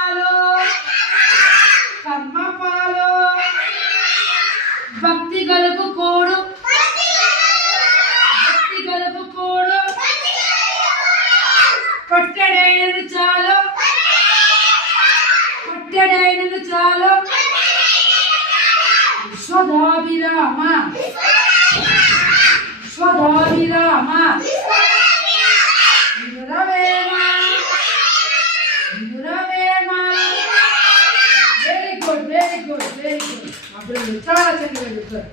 పాలో కర్మ పాలో భక్తి గలుపు కోడు భక్తి గలుపు కోడు కొట్టడైనది చాలు కొట్టడైనది చాలు విశ్వదాభిరామ విశ్వదాభిరామ వినురవేమ వినురవేమ. Very good very good very good. అప్పుడు చాలా చక్కగా చెప్తారు.